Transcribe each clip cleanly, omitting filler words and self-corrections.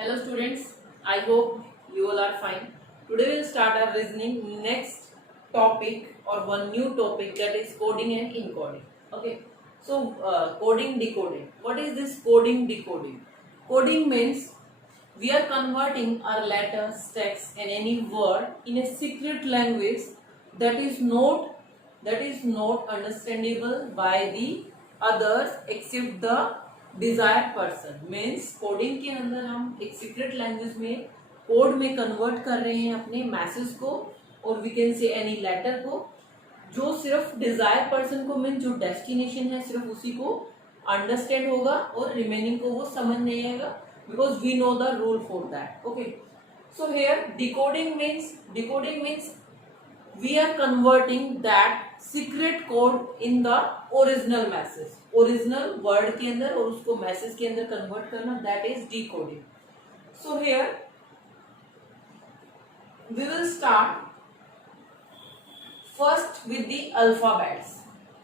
Hello students, I hope you all are fine. Today we'll start our reasoning next topic or one new topic, that is coding and encoding. Okay, so coding decoding. What is this coding decoding? Coding means we are converting our letters, text and any word in a secret language that is not understandable by the others except the desire person. Means coding के अंदर हम एक secret language में code में convert कर रहे हैं अपने मैसेज को और we can say any letter को, जो सिर्फ डिजायर पर्सन को मीन जो डेस्टिनेशन है सिर्फ उसी को अंडरस्टैंड होगा और रिमेनिंग को वो समझ नहीं आएगा because we know the rule for that. Okay, so here decoding means we are converting that secret code in the original message. Original word के अंदर और उसको मैसेज के अंदर कन्वर्ट करना, that is decoding. So here we will start first with the alphabets.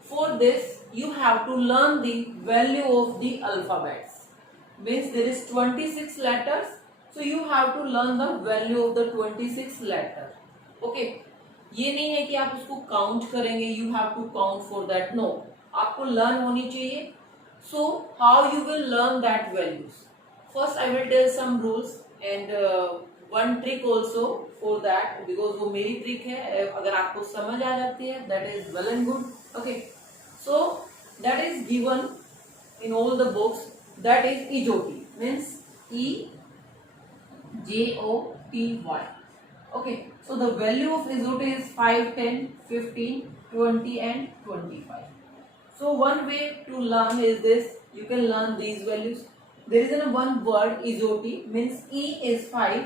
For this you have to learn the value of the alphabets. Means there is 26 letters, so you have to learn the value of the 26 letter. Okay, ये नहीं है कि आप उसको count करेंगे, you have to count for that. No, आपको learn होनी चाहिए. So how you will learn that values? First I will tell some rules and one trick also for that, because वो मेरी ट्रिक है. अगर आपको समझ आ जाती है that is well and good. Okay, so that is given in all the books. That is इजोटी, means EJOTY. Okay, so the value of isoty is 5, 10, 15, 20 and 25. So one way to learn is this. You can learn these values. There is one word isoty, means E is 5,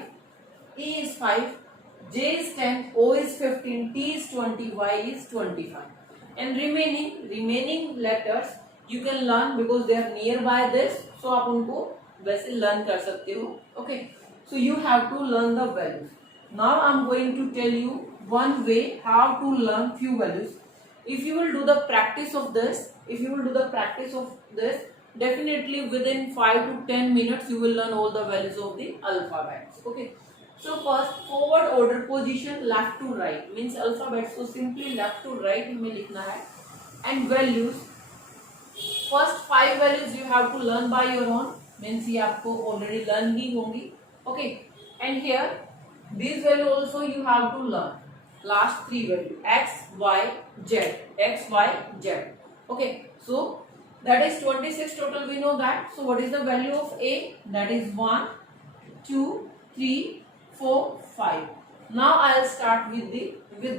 J is 10, O is 15, T is 20, Y is 25. And remaining letters you can learn because they are nearby this. So आप उनको वैसे learn कर सकते हो. Okay, so you have to learn the values. Now I am going to tell you one way how to learn few values. If you will do the practice of this, definitely within 5 to 10 minutes you will learn all the values of the alphabets. Okay, so first forward order position, left to right means alphabets को simply left to right में लिखना है. And values, first 5 values you have to learn by your own, means ये आपको already learn ही होंगी. Okay, and here these value also you have to learn. Last 3 value x, y, z. Okay, so that is 26 total, we know that. So what is the value of a? That is 1, 2, 3, 4, 5. Now I'll start with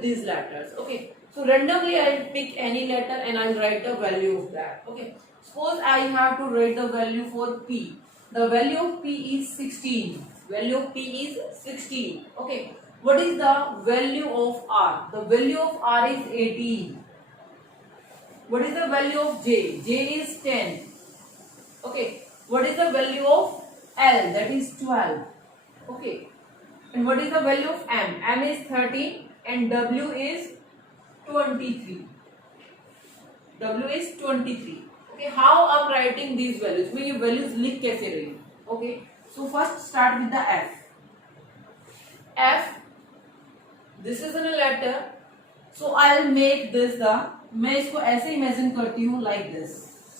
these letters. Okay, so randomly I'll pick any letter and I'll write the value of that. Okay, suppose I have to write the value for p. The value of p is 16. Okay, what is the value of r? The value of r is 18. What is the value of j? J is 10. Okay, what is the value of l? That is 12. Okay, and what is the value of m? M is 13 and w is 23. Okay, how I'm writing these values? मैं ये values लिख कैसे रही हूँ? Okay, so first start with the F. This is in a letter, so I'll make this the, मैं इसको ऐसे imagine करती हूँ like this.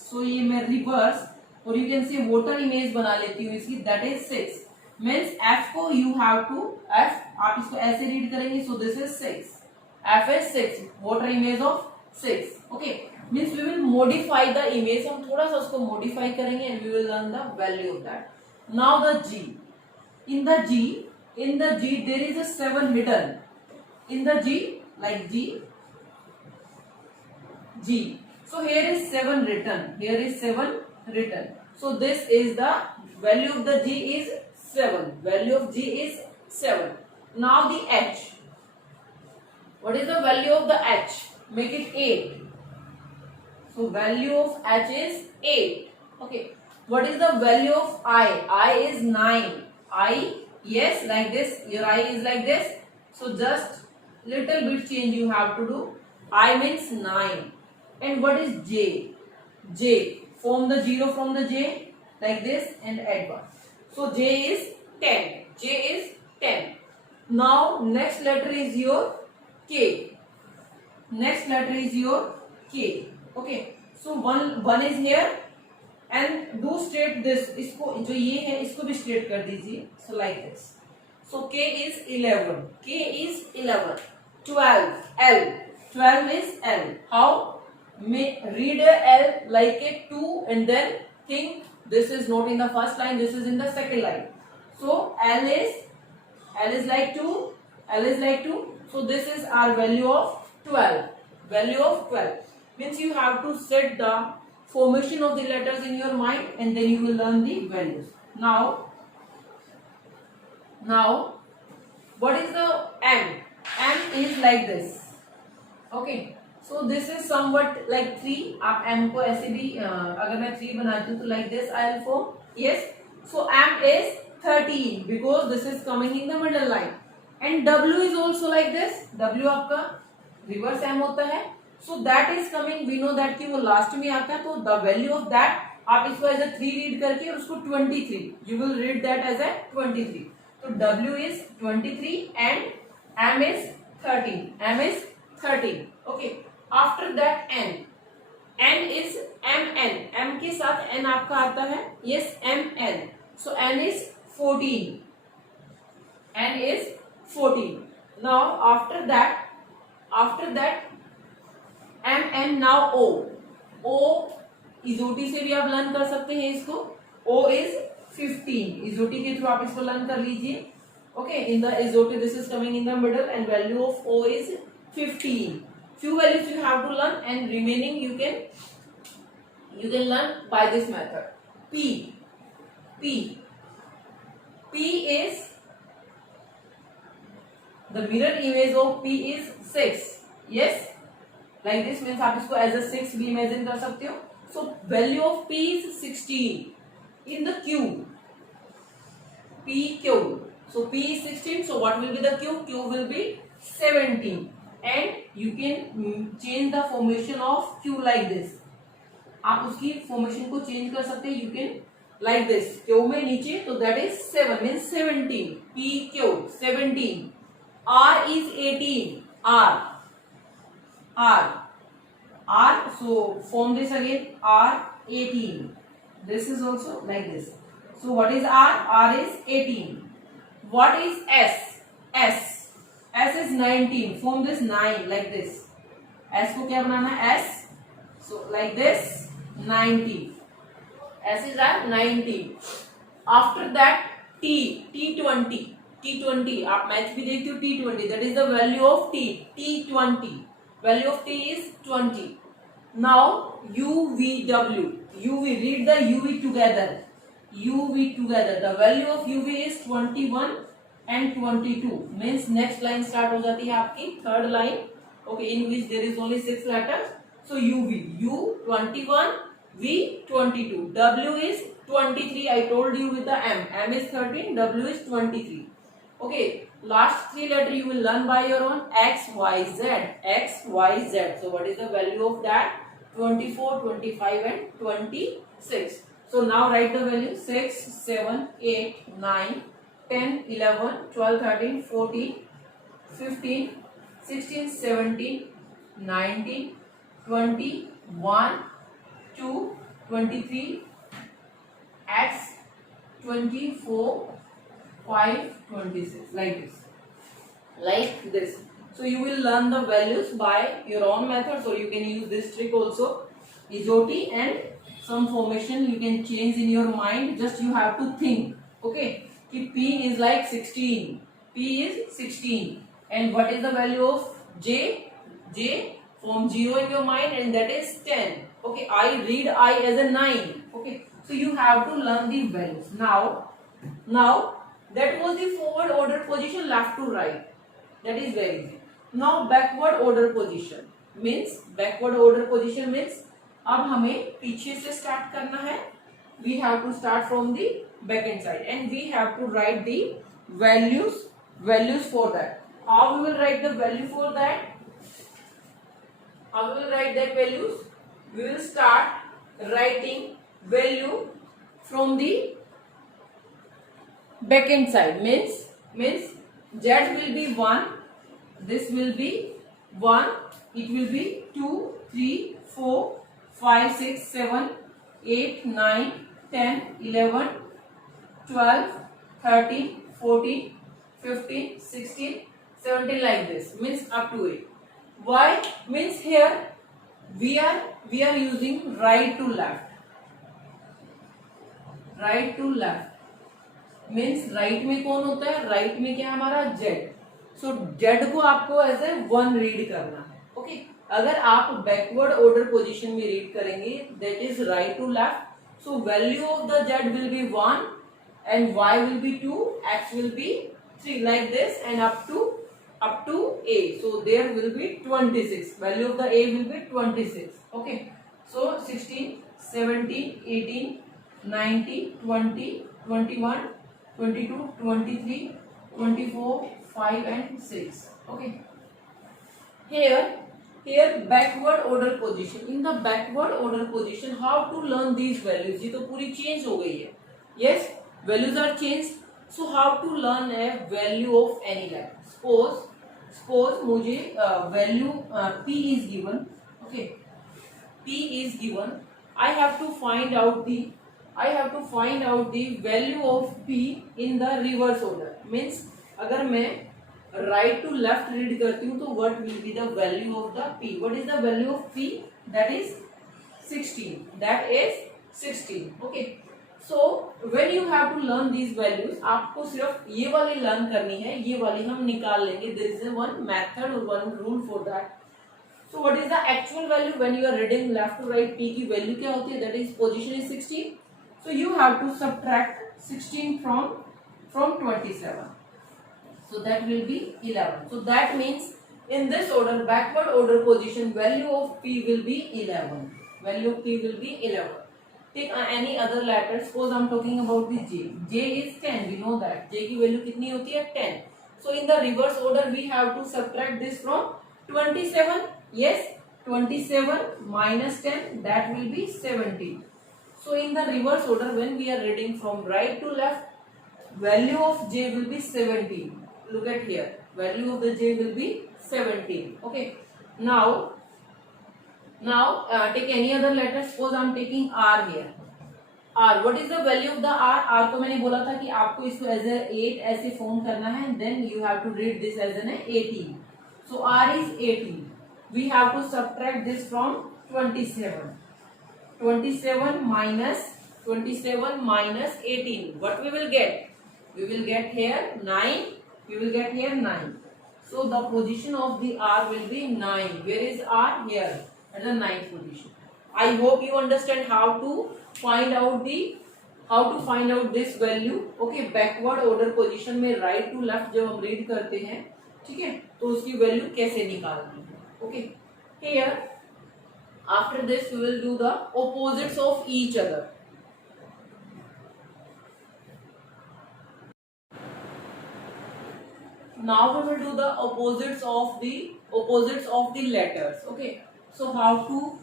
So ये मैं reverse और you can say water image बना लेती हूँ इसकी, that is 6. Means F को you have to, F आप इसको ऐसे रीड करेंगे, so this is 6. F is 6, water image of 6. Okay, means we will modify the image, हम थोड़ा सा उसको modify करेंगे and we will learn the value of that. Now the G. In the G there is a 7 hidden. In the G, like G. So here is 7 written. So this is the value of the G is 7. Now the H. What is the value of the H? Make it 8. So value of H is 8. Okay. What is the value of I? I is 9. I, yes, like this. Your I is like this. So just little bit change you have to do. I means 9. And what is J? J. Form the 0 from the J like this and add 1. So J is 10. J is 10. Now next letter is your K. Next letter is your K. Okay, so one is here and do straight this. इसको जो ये है इसको भी straight कर दीजिए. So like this. So K is 11. K is 11. 12. L. 12 is L. How? May read a L like a 2 and then think this is not in the first line, this is in the second line. So L is like 2. L is like 2. So this is our value of 12. Value of 12 means you have to set the formation of the letters in your mind and then you will learn the values. Now what is the M? M is like this. Okay, so this is somewhat like 3. आप M को ऐसे भी अगर मैं 3 बनाती हूँ तो like this I will form. Yes, so M is 13 because this is coming in the middle line and W is also like this. W आपका reverse M होता है. So that is coming, we know that कि वो last में आता है, तो the value of that आप इसको as a 3 read करके और उसको 23, you will read that as a 23. तो W is 23 and M is 13. M is 13. Okay. After that N. N is MN. M के साथ N आपका आता है. Yes, MN. So N is 14. N is 14. Now after that MN now O. O इजोटी से भी आप learn कर सकते हैं इसको. O is 15. इजोटी के थ्रू आप इसको लर्न कर लीजिए. Okay, in the isoty this is coming in the middle and value of O is 15. Few values you have to learn and remaining you can learn by this method. P is the mirror image of P is 6. Yes, like this means आप इसको as a 6 भी imagine कर सकते हो. So value of P is 16. In the Q, PQ. So P is 16. So what will be the Q? Q will be 17. And you can change the formation of Q like this. आप उसकी formation को change कर सकते हैं. You can like this. Q में नीचे तो that is 7 means 17. PQ 17. R is 18. R. So form this again. R 18. This is also like this. So what is R? R is 18. What is S? S is 19. Form this 9 like this. S को क्या बनाना है? S. So like this 90. S is at 90. After that T20. T20 आप match भी देखते हो. T20 that is the value of T. T20 value of T is 20. Now UVW. UV, read the UV together. UV together. The value of UV is 21 and 22. Means next line start हो जाती है आपकी third line. Okay, in which there is only 6 letters. So UV, U 21, V 22. W is 23. I told you with the M. M is 13. W is 23. Okay, last 3 letter you will learn by your own. X, Y, Z. X, Y, Z. So what is the value of that? 24, 25 and 26. So now write the value 6, 7, 8, 9, 10, 11, 12, 13, 14, 15, 16, 17, 19, 20, 1, 2, 23, X, 24, 5, 26 like this. So you will learn the values by your own method. So you can use this trick also. Isoty and some formation you can change in your mind. Just you have to think. Okay, P is like 16. P is 16. And what is the value of J? J, form 0 in your mind and that is 10. Okay, I read I as a 9. Okay, so you have to learn the values. Now that was the forward order position, left to right. That is very easy. Now backward order position means अब हमें पीछे से start करना है. We have to start from the back end side and we have to write the values for that. How we will write the value for that? How we will write that values? We will start writing value from the back end side means z will be 1, this will be 1, it will be 2, 3, 4, 5, 6, 7, 8, 9, 10, 11, 12, 13, 14, 15, 16, 17 like this, means up to 8. Why? Means here we are using right to left. Right to left means right में कौन होता है, right में क्या है हमारा Z. सो Z को आपको एज ए 1 रीड करना है. ओके अगर आप बैकवर्ड ऑर्डर पोजीशन में रीड करेंगे that is right to left. So value of the Z will be 1 and Y will be 2, X will be 3 like this and up to a. So there will be 26. Value of the a will be 26. Okay. So 16, 17, 18, 19, 20, 21, 22, 23, 24, 5 and 6. Okay. Here backward order position. In the backward order position, how to learn these values? ये तो पूरी change हो गई है. Yes, values are changed. So how to learn a value of any letter? Suppose मुझे value p is given. Okay, p is given. I have to find out the value of p in the reverse order. Means अगर मैं right to left read करती हूँ तो what will be the value of the p? What is the value of p? That is 16. That is 16. Okay. So when you have to learn these values, आपको सिर्फ ये वाली learn करनी है, ये वाली हम निकाल लेंगे. There is a one method or one rule for that. So what is the actual value when you are reading left to right? p की value क्या होती है? That is position is 16. So you have to subtract 16 from 27. So that will be 11. So that means in this order, backward order position, value of p will be 11. Value of p will be 11. Take any other letter. Suppose I am talking about the j. J is 10. We know that j की value कितनी होती है? 10. So in the reverse order, we have to subtract this from 27. Yes, 27 minus 10, that will be 17. So in the reverse order, when we are reading from right to left, value of j will be 17. Look at here. Value of the j will be 17. Okay. Now take any other letter. Suppose I am taking r here. r, what is the value of the r? r को मैंने बोला था कि आपको इसको as a 8 ऐसे form करना है. Then you have to read this as an 18. So r is 18. We have to subtract this from 27. 27 minus 18. What we will get? We will get here 9. We will get here 9. So the position of the r will be 9. Where is r? Here. At the 9th position. I hope you understand how to find out this value. Okay, backward order position में right to left जब हम read करते हैं, ठीक है, तो उसकी value कैसे निकालनी है. Okay, here after this we will do the opposites of each other. Now we will do the opposites of the letters. Okay. So how to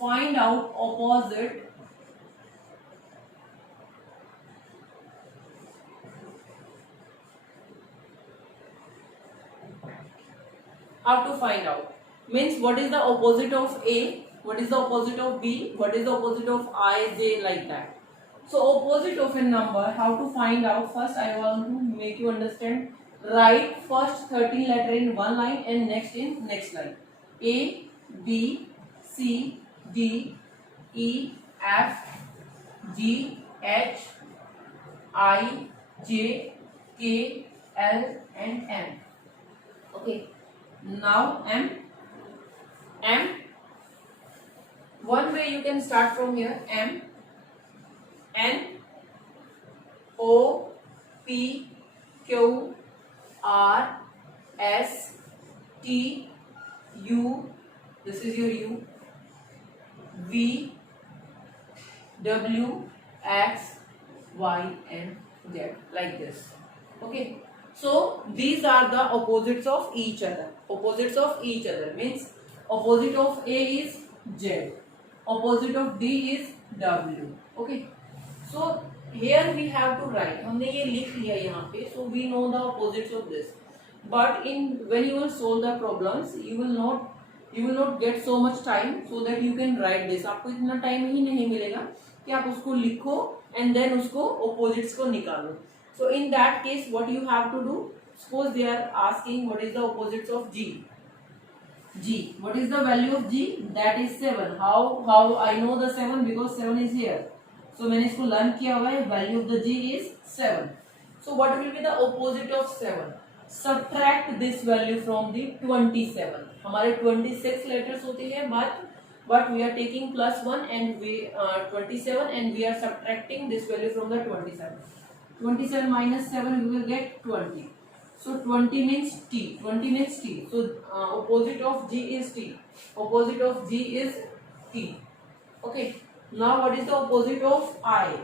find out opposite means what is the opposite of a, what is the opposite of b, what is the opposite of I, j, like that. So opposite of a number, how to find out? First I want to make you understand. Write first 13 letter in one line and next in next line. A, B, C, D, E, F, G, H, I, J, K, L and M. Okay. Now M. One way you can start from here. M, N, O, P, Q, R, S, T, U. This is your U. V, W, X, Y and Z, like this. Okay. So these are the opposites of each other. Opposites of each other means opposite of A is Z. Opposite of D is W. Okay. So here we have to write, हमने ये लिख लिया यहाँ पे, so we know the opposites of this, but in when you will solve the problems you will not get so much time so that you can write this. आपको इतना time ही नहीं मिलेगा कि आप उसको लिखो and then उसको opposites को निकालो. So in that case what you have to do, suppose they are asking what is the opposites of G. What is the value of G? That is 7. How I know the 7? Because 7 is here. So मैंने इसको learn किया हुआ है. Value of the G is 7. So what will be the opposite of 7? Subtract this value from the 27. हमारे 26 letters होते हैं, but we are taking plus 1 and we 27 and we are subtracting this value from the 27. 27 minus 7 we will get 20. So 20 means T. 20 means T. So opposite of G is T. Opposite of G is T. Okay. Now what is the opposite of I?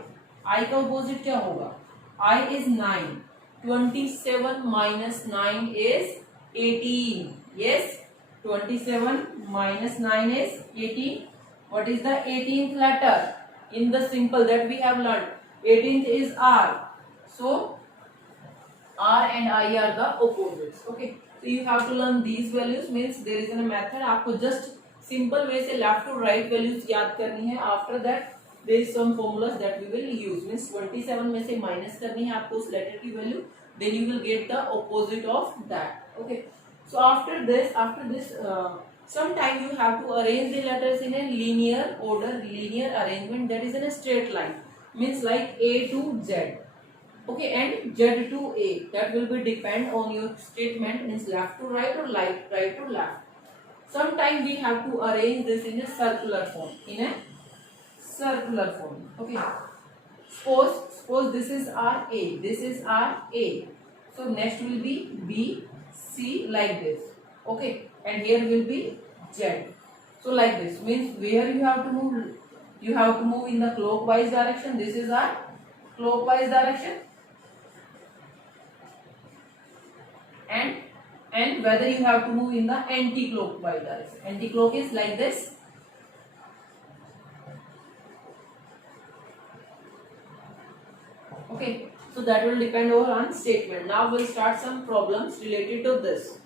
I का opposite क्या होगा? I is 9. 27 minus 9 is 18. Yes. 27 minus 9 is 18. What is the 18th letter in the symbol that we have learned? 18th is R. So R and I are the opposites. Okay, so you have to learn these values. Means there is a method. आपको just simple way से left to right values याद करनी है. After that there is some formulas that we will use. Means 27 में से minus करनी है आपको उस letter की value. Then you will get the opposite of that. Okay. So after this, sometime you have to arrange the letters in a linear order, linear arrangement. That is in a straight line. Means like A to Z. Okay, and Z to A. That will be depend on your statement, means left to right or right to left. Sometime we have to arrange this in a circular form. Okay. Suppose this is R A. This is R A. So next will be B C like this. Okay, and here will be Z. So like this means where you have to move. You have to move in the clockwise direction. This is our clockwise direction. And whether you have to move in the anti-clockwise direction. Anti-clock is like this. Okay, so that will depend over on statement. Now we'll start some problems related to this.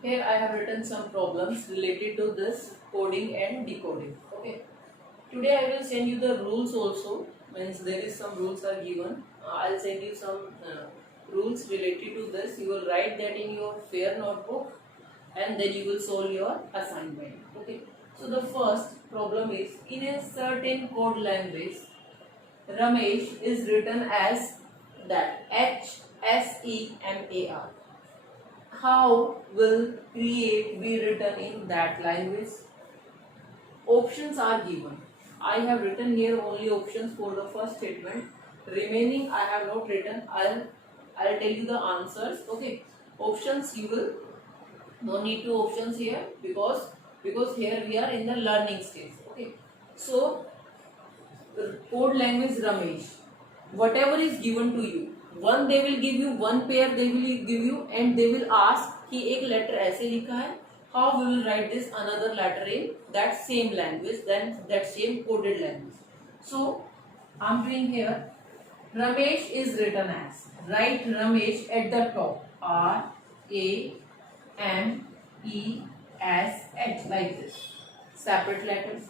Here I have written some problems related to this coding and decoding. Okay, today I will send you the rules also. Means there is some rules are given. I'll send you some rules related to this. You will write that in your fair notebook and then you will solve your assignment. Okay. So the first problem is, in a certain code language, Ramesh is written as that HSEMAR. How will create be written in that language? Options are given. I have written here only options for the first statement. Remaining I have not written. I'll tell you the answers. Okay. Options you will no need to options here because here we are in the learning stage. Okay. So the code language Ramesh. Whatever is given to you, one they will give you one pair they will give you and they will ask कि एक letter ऐसे लिखा है. How we will write this another letter in that same language, then that same coded language. So I'm doing here. Ramesh is written as, write Ramesh at the top, RAMESH like this, separate letters.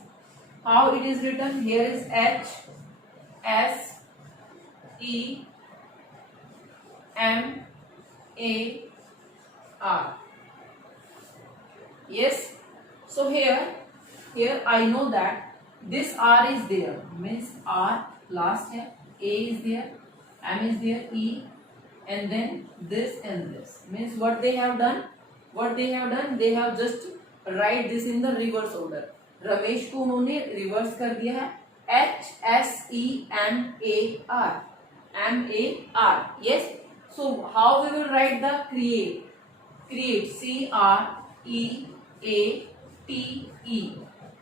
How it is written? Here is HSEMAR. Yes. So here I know that this R is there, means R last here, A is there, M is there, E, and then this and this. Means what they have done, they have just write this in the reverse order. Ramesh को उन्होंने reverse कर दिया है, HSEMAR. Yes. So how we will write the create? CREATE.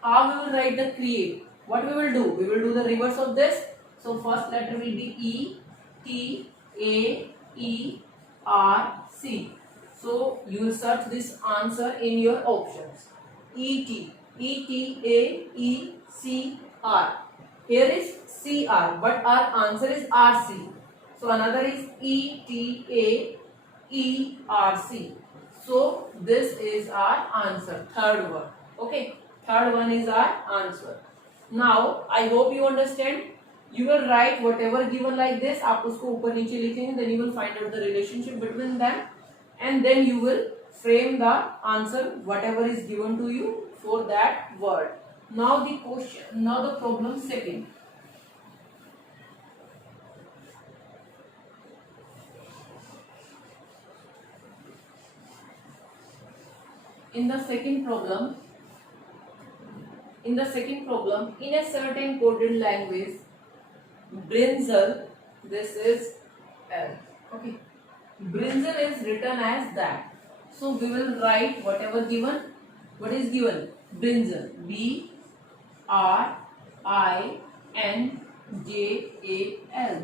How we will write the create? What we will do? We will do the reverse of this. So first letter will be ETAERC. So you will search this answer in your options. E-T, E-T-A-E-C-R. Here is C-R, but our answer is R-C. So another is E-T-A-E-R-C. So this is our answer, third one. Okay, third one is our answer. Now I hope you understand. You will write whatever given like this. आप उसको ऊपर नीचे लिखेंगे. Then you will find out the relationship between them, and then you will frame the answer whatever is given to you for that word. Now the question. Now the problem second. In the second problem, in a certain coded language, brinjal, this is L. Okay, brinjal is written as that. So we will write whatever given. What is given? Brinjal, B-R-I-N-J-A-L,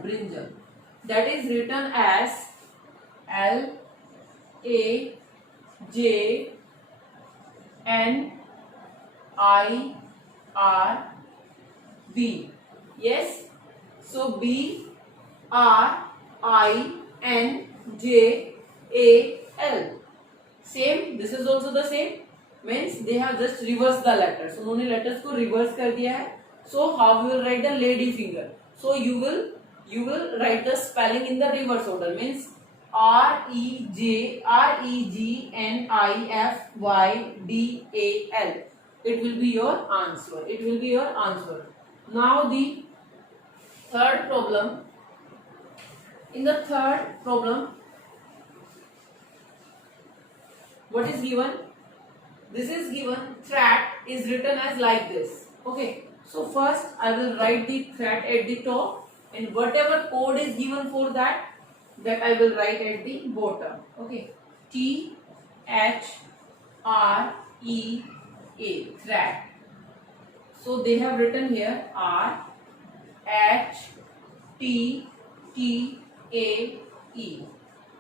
brinjal. That is written as L-A-J-N-I-R-B. Yes. So B-R-I-N-J-A-L. Same. This is also the same. Means they have just reversed the letters. उन्होंने letters को reverse कर दिया है. So how you will write the lady finger? So you will write the spelling in the reverse order. Means R-E-J-R-E-G-N-I-F-Y-D-A-L. It will be your answer. It will be your answer. Now the third problem. In the third problem, what is given? This is given. Threat is written as like this. Okay. So first I will write the threat at the top, and whatever code is given for that I will write at the bottom. Okay. T-H-R-E-A, threat. So they have written here R-H-T-T-A-E.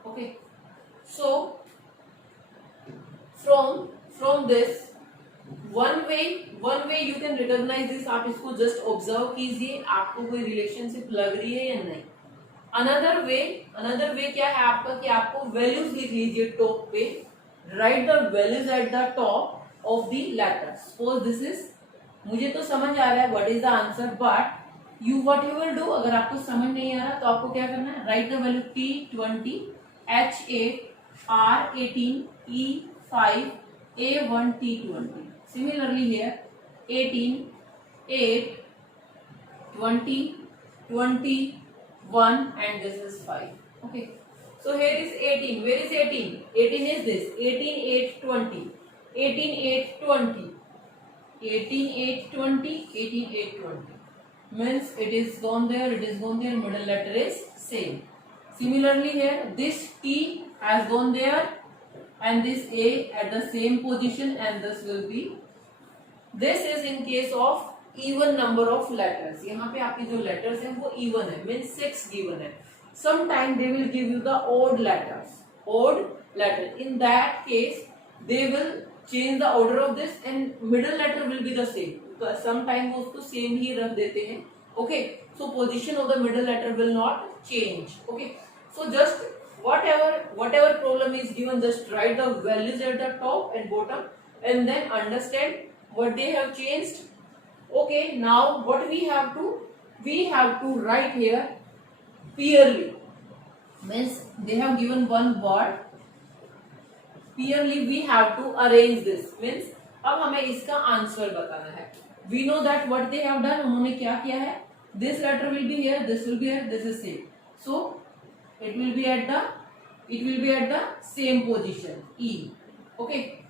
Okay. So from this one way you can recognize this. आप इसको just observe कीजिए, आपको कोई relationship लग रही है या नहीं. Another way क्या है आपका कि आपको values लिख लीजिए top पे. Write the values at the top of the letters. Suppose this is, मुझे तो समझ आ रहा है what is the answer, but what you will do, अगर आपको समझ नहीं आ रहा तो आपको क्या करना है? Write the value T20, H8, R18, E5, A1, T20. Similarly here 18, 8, 20, 21, and this is 5. Okay. So here is 18. Where is 18? 18 is this. 18, 8, 20. 18, 8, 20. 18, 8, 20. 18, 8, 20. Means it is gone there. It is gone there. Middle letter is same. Similarly here, this T has gone there, and this A at the same position, and this will be. This is in case of even number of letters. यहाँ पे आपके जो letters हैं वो even है, means 6 given है. Sometime they will give you the odd letters. In that case, they will change the order of this, and middle letter will be the same. Sometime वो उसको same ही रख देते हैं. Okay, so position of the middle letter will not change. Okay, so just whatever problem is given, just write the values at the top and bottom, and then understand what they have changed. Okay, now what we have to write here purely. Means they have given one word. Purely we have to arrange this. Means अब हमें इसका answer बताना है. We know that what they have done. उन्होंने क्या किया है? This letter will be here. This will be here. This is same. So it will be at the same position, E. Okay.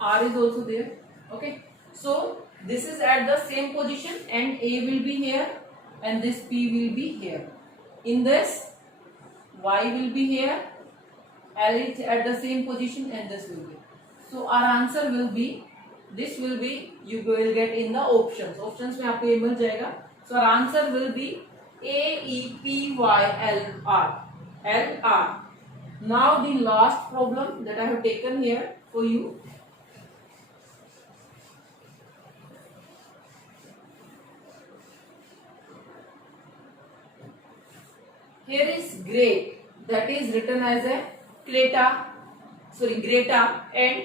R is also there. Okay. So this is at the same position, and A will be here, and this P will be here. In this, Y will be here, L is at the same position, and this will be. So our answer will be, this will be, you will get in the options. Options में आपको ये मिल जाएगा. So our answer will be A-E-P-Y-L-R. L-R. Now the last problem that I have taken here for you. Here is grade, that is written as a Greta, and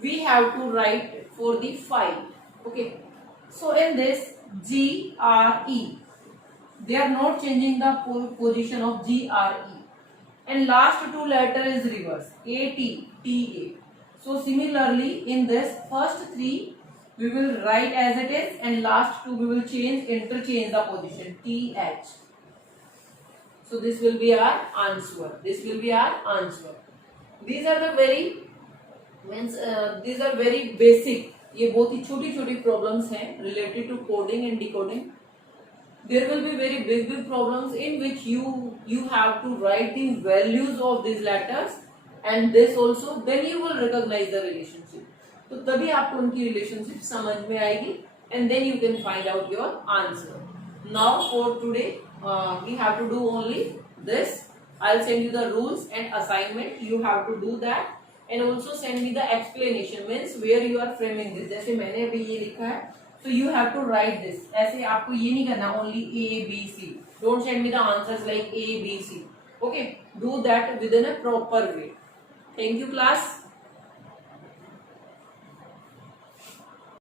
we have to write for the file. Okay, so in this GRE, they are not changing the position of GRE, and last two letter is reverse, AT, TA. So similarly in this first three we will write as it is, and last two we will interchange the position, TH. So this will be our answer. This will be our answer. These are the these are very basic. ये बहुत ही छोटी छोटी problems हैं related to coding and decoding. There will be very big problems in which you have to write the values of these letters and this also. Then you will recognize the relationship. तो तभी आपको उनकी relationship समझ में आएगी, and then you can find out your answer. Now for today we have to do only this. I'll send you the rules and assignment. You have to do that and also send me the explanation, means where you are framing this. जैसे मैंने अभी ये लिखा है, so you have to write this. ऐसे आपको ये नहीं करना only A B C. Don't send me the answers like A B C. Okay, do that within a proper way. Thank you class.